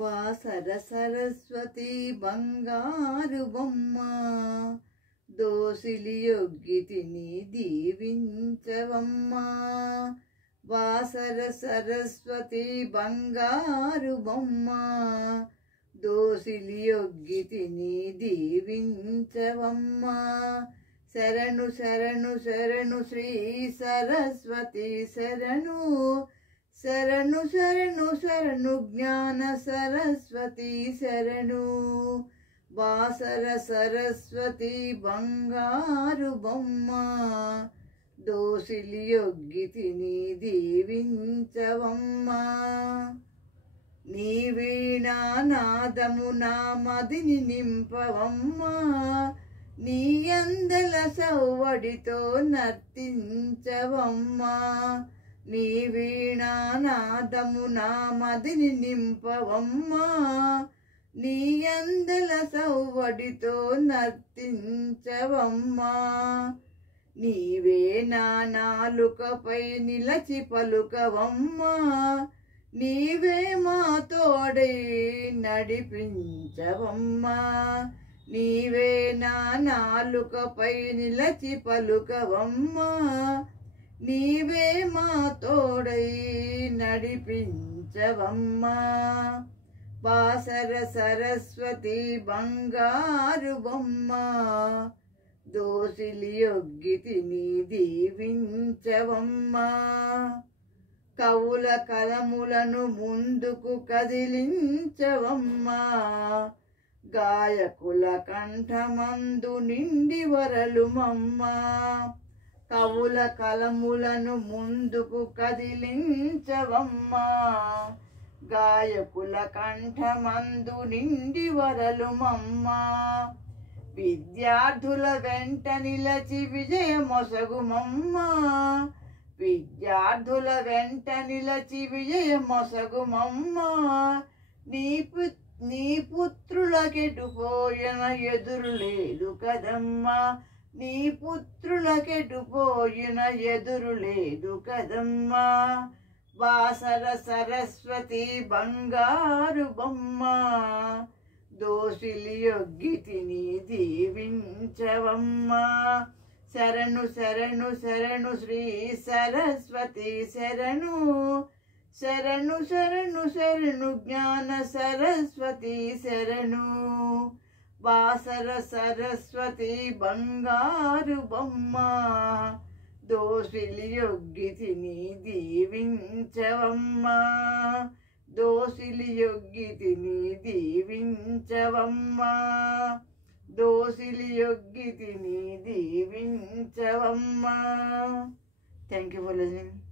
బాసర సరస్వతి బంగారు బొమ్మ దోసిలి యొగ్గితిని దీవించవమ్మా. బాసర సరస్వతి బంగారు బొమ్మ దోసిలి యొగ్గితిని దీవించవమ్మా. శరణు శరణు శరణు శ్రీ సరస్వతి శరణు, శరణు శరణు శరణు జ్ఞాన సరస్వతి శరణు. బాసర సరస్వతి బంగారు బొమ్మ దోసిలి యొగ్గితిని దీవించవమ్మా. నీ వీణా నాదము నా మదిని నింపవమ్మా. నీ అందల సౌవడితో నర్తించవమ్మా. నీ వీణా నాదము నా మదిని నింపవమ్మా. నీ అందల సౌవడితో నర్తించవమ్మా. నీవే నా నాలుకపై నిలచి పలుకవమ్మా. నీవే మా తోడై నడిపించవమ్మా. నీవే నా నాలుకపై నిలచి పలుకవమ్మా. నీవే మా తోడై నడిపించవమ్మా. బాసర సరస్వతి బంగారు బొమ్మ దోసిలి యొగ్గితిని దీవించవమ్మా. కవుల కలములను ముందుకు కదిలించవమ్మా. గాయకుల కంఠమందు నిండి వరలుమమ్మా. కవుల కలములను ముందుకు కదిలించవమ్మా. గాయకుల కంఠమందు నిండి వరలుమమ్మా. విద్యార్థుల వెంట నిలచి విజయమొసగుమమ్మా. విద్యార్థుల వెంట నిలచి విజయమొసగుమమ్మా. నీ పుత్రులకెటుపోయిన ఎదురు లేదు కదమ్మా. నీ పుత్రులకెటుపోయిన ఎదురు లేదు కదమ్మా. బాసర సరస్వతి బంగారు బొమ్మ దోసిలి యొగ్గితిని దీవించవమ్మా. శరణు శరణు శరణు శ్రీ సరస్వతి శరణు, శరణు శరణు శరణు జ్ఞాన సరస్వతి శరణు. బాసర సరస్వతి బంగారు బొమ్మ దోసిలి యొగ్గితిని దీవించవమ్మా. దోసిలి యొగ్గితిని దీవించవమ్మా. దోసిలి యొగ్గితిని దీవించవమ్మా. Thank you for listening.